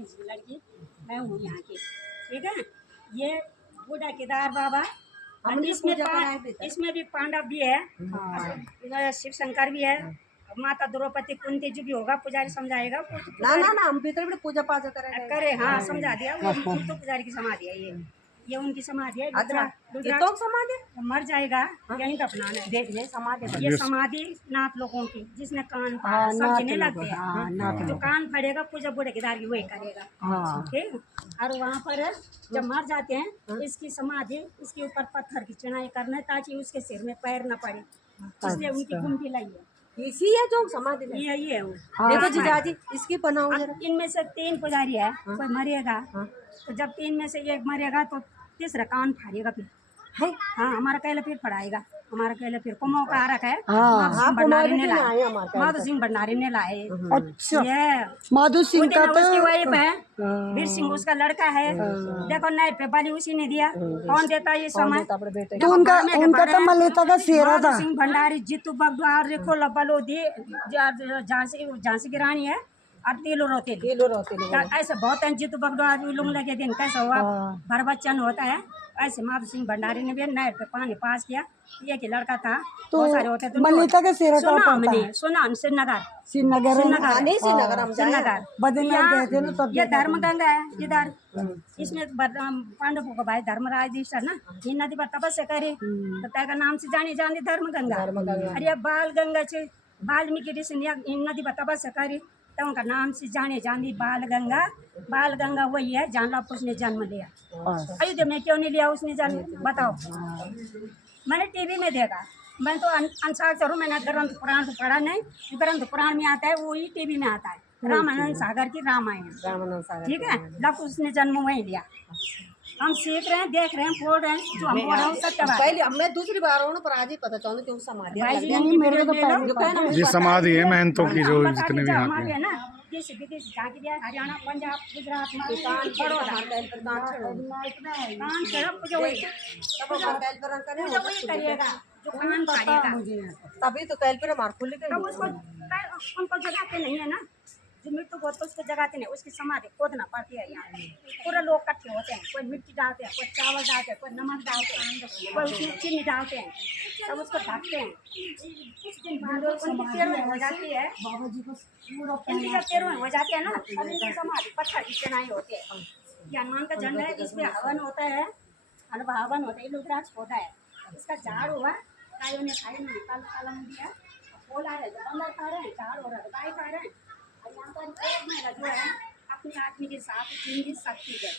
मेरी लड़की, मैं हूँ यहाँ की, ठीक है। ये बूढ़ा केदार बाबा, इसमें भी पांडव भी है, शिव शंकर भी है, माता द्रौपदी कुंती जी भी होगा, पुजारी समझाएगा। ना हम भीतर पूजा पाठ करे। हाँ, समझा दिया। वो तो पुजारी की समाधि है, ये उनकी समाधि है। अच्छा, ये तो समाधि मर जाएगा यहीं दफनाना है। देख ले समाधि, ये समाधि नाथ लोगों की, जिसने कान फाड़ा, सब गिने लगते हैं। जो कान फाड़ेगा पूजा बूढ़े केदार की वही करेगा, ठीक। और वहाँ पर जब मर जाते हैं, इसकी समाधि, इसके ऊपर पत्थर की चढ़ाई करना है ताकि उसके सिर में पैर न पड़े, इसलिए उनकी गुमटी लाई है। इसी है जो समाधि है, ये है वो। देखो जीजाजी, इसकी बनाओ जरा। इनमें से 3 पुजारी है, कोई मरेगा तो जब 3 में से एक मरेगा तो तीसरा कान फाड़ेगा फिर। हाँ, हमारा कहला फिर पढ़ाएगा, हमारा कहला फिर कुमाऊं का आरक है। माधु सिंह भंडारी ने लाए। अच्छा, ये माधु सिंह का तो उसकी वाइफ है, वीर सिंह उसका लड़का है। देखो नए पे बलि उसी ने दिया। कौन देता ये समय? तो उनका तो मलेता का सेरा था। सिंह भंडारी, जीतू बगद्वार, रिको बलोदी, झांसी की रानी है, और तीलो रोते ऐसे बहुत हैं। जीतू बगद्वार लुंग लगे दिन कैसा हुआ, भरबच्चन होता है। ऐसे माधु सिंह भंडारी ने भी नहर पे पानी पास किया। ये कि लड़का था, तो बहुत सारे होते थे। मलेता का सेरा का पड़ता है। सुना श्रीनगर, ये धर्म गंगा है इधर। इसमें पांडवों का भाई धर्मराज युधिष्ठिर ना, ये नदी पर तपस्या करे तो तेरा नाम से जानी जानी धर्म गंगा। अरे ये बाल गंगा से वाल्मीकि ऋषि ने इन नदी पर तपस्या करी तो उनका नाम से जाने जानी बाल गंगा। बाल गंगा वही है जहाँ लव कुश ने जन्म लिया। अयोध्या में क्यों नहीं लिया उसने जन्म, बताओ। मैंने टीवी में देखा, मैं तो अंशार करूँ, मैंने ग्रंथ पुराण तो पढ़ा नहीं। ग्रंथ पुराण में आता है, वही टीवी में आता है। रामानंद सागर की रामायण, ठीक है। लव कुश ने जन्म वही लिया। हम सीख रहे हैं, देख रहे हैं, बोल रहे हैं, जो हम बोल रहे हैं सत्य बात है। पहले मैं दूसरी बार हूँ पर आज ही पता चला कि वो समाधि है। ये समाधि है महंतों की, जो जितने भी यहाँ के ना, देश विदेश झांकी दिया, हरियाणा, पंजाब, गुजरात, तभी तो कैल पर मार खुल गई। उनको जगाते नहीं है ना, जो मृत्यु को तो उसको जगाते नहीं, उसकी समाधि खोदना पड़ती है। यहाँ पूरे लोग इकट्ठे होते हैं, कोई मिट्टी डालते हैं, कोई चावल डालते हैं, कोई नमक डालते हैं, कोई उसमें चीनी डालते हैं, सब उसको ढकते हैं। कुछ दिन बाद उनकी 13वीं हो जाती है, इनकी जब 13वीं हो जाती है ना, तब इनकी समाधि पत्थर की चढ़ाई होती है। ये हनुमान का जन्म है, इसमें हवन होता है, हवन होता है, रुद्राक्ष होता है। इसका झाड़ हुआ, गायों ने खाई नहीं, कलम दिया, फूल आ रहे, बंदर खा रहे हैं, झाड़ हो रहा है, गाय खा रहे हैं। यहाँ पर एक मेरा जो है अपने आदमी के साथ जिंदगी शक्ति है,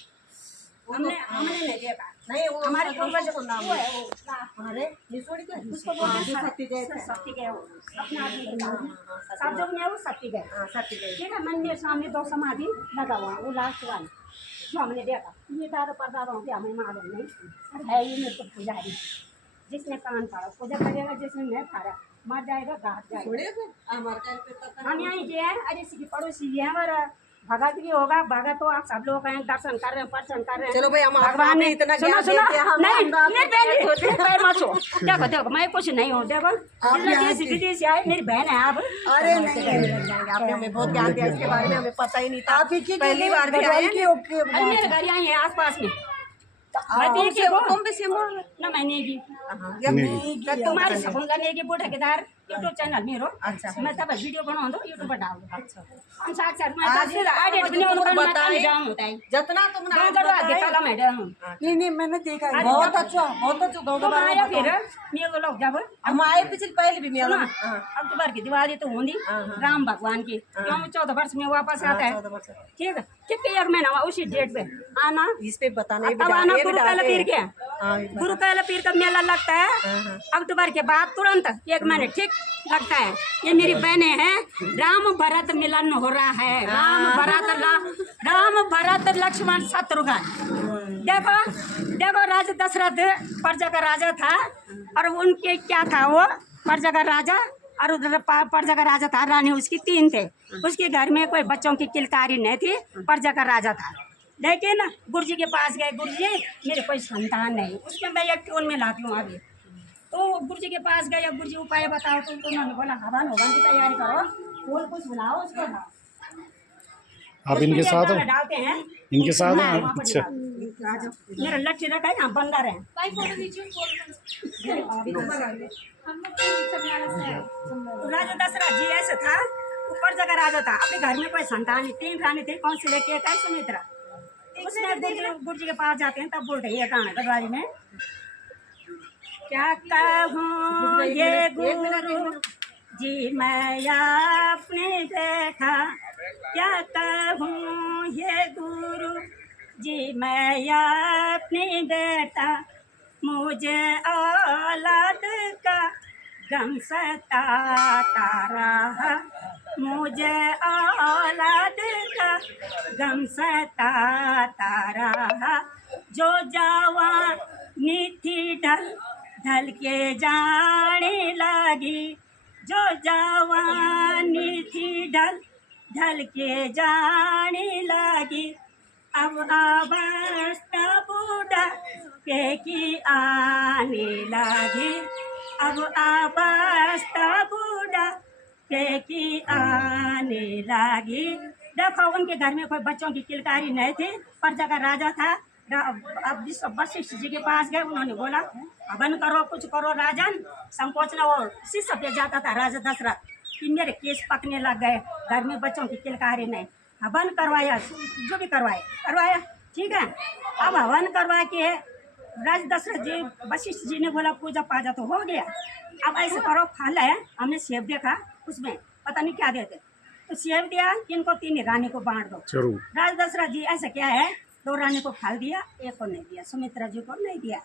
हमने नहीं देखा। नहीं, वो हमारे पूर्वज को नाम है वो, अरे ये छोड़ के उसको बोलते हैं शक्ति गए, वो अपने आदमी के साथ सब जो है वो शक्ति गए, ठीक है। मंदिर सामने 2 समाधि लगा हुआ है, वो लास्ट वाला जो हमने देखा। ये दादा परदादाओं के हमें मालूम नहीं है। ये मेरे को पुजारी, जिसने कान फाड़ा पूजा करेगा, जिसने नहीं फाड़ा मर जाएगा, घाट जाएगा। हम यहाँ जे हैं, अरे सी पड़ोसी जी हैं, और भगत भी होगा। भगत तो आप सब लोग हैं, दर्शन कर रहे हैं, प्रसन्न कर रहे हैं। चलो भाई, हम भगवान ने इतना सुनो नहीं देखो मैं कुछ नहीं हूँ। देखो विदेश आए, मेरी बहन है आप। अरे नहीं, आपने हमें बहुत ज्ञान दिया, इसके बारे में हमें पता ही नहीं था। पहली बार भी आए मेरे घर यहाँ है आस पास में, ना मैंने की तुम्हारे सफुंगा ने की बूढ़ा केदार यूट्यूब चैनल मेरो। अच्छा, मैं तब वीडियो बनाऊँ तो यूट्यूब पर डालूँ। अच्छा, हम साक्षात जितना तुमने नहीं मैंने देखा है, बहुत अच्छा फिर मेरे लोग जब हम आए पिछले पहले भी मेरा अक्टूबर की दिवाली तो होंगी राम भगवान की, 14 वर्ष में वापस आता है, ठीक है। कितने 1 महीना हुआ उसी डेट पे आना, इस पे बताने गुरु कैला पीर के, गुरु कैला पीर का मेला लगता है अक्टूबर के बाद तुरंत 1 महीने ठीक लगता है। ये मेरी बहनें हैं, राम भरत मिलन हो रहा है, राम भरत लक्ष्मण शत्रुघ्न। देखो राजा दशरथ प्रजा का राजा था, और उनके क्या था, वो प्रजा का राजा, और उधर प्रजा का राजा था, रानी उसकी 3 थे। उसके घर में कोई बच्चों की किलकारी नहीं थी, प्रजा का राजा था। लेकिन गुरु जी के पास गए, गुरु जी मेरे कोई संतान नहीं, उसमें मैं एक ट्यून में लाती हूँ अभी। तो गुरु जी के पास गए, गुरु जी उपाय बताओ, तो उन्होंने बोला हवन की तैयारी करो, फूल कुछ बुलाओ, उसको लाओ। आप उसमें इनके एक साथ हो? दाना डालते हैं। इनके साथ मैं हैं वहाँ आप? पर अच्छा। मेरा लट्ठी रखा है यहाँ बंदर है। राजा दशरथ जी ऐसा था, ऊपर जगह राजा था, अपने घर में कोई संतान नहीं, 3 रानी थी, कौन सी लेके है सुमित्रा। उसने गुरु जी के पास जाते हैं तब बोलते हैं ये गाना गढ़वाली में, क्या कहूँ ये गुरु जी मैं आपने देखा, क्या कहूँ ये गुरु जी मैं आपने देखा, मुझे औलाद का गम सताता रहा, मुझे औलाद का गम सताता रहा, जो जवानी थी ढल ढल के जाने लगी, जो जवानी थी ढल ढल के जाने लगी, अब अवस्था बूढ़ा पे की आने लगी, अब अवस्था बूढ़ा पे की आने लगी। देखो उनके घर में कोई बच्चों की किलकारी नहीं थी, प्रजा का राजा था। अब जिस वशिष्ठ जी के पास गए, उन्होंने बोला हवन करो, कुछ करो राजन, संकोच न हो। शिष्य पे जाता था राजा दशरथ कि मेरे केस पकने लग गए, घर में बच्चों की किलकारी नहीं। हवन करवाया, जो भी करवाया ठीक है। अब हवन करवा के राजा दशरथ जी वशिष्ठ जी ने बोला पूजा पाजा तो हो गया, अब ऐसे करो, फल है, हमने सेब देखा उसमें पता नहीं क्या देते, तो सेब दिया, इनको 3 रानी को बांट दो। जरूर। राजा दशरथ जी ऐसा क्या है, 2 रानी को फल दिया, एक को नहीं दिया, सुमित्रा जी को नहीं दिया।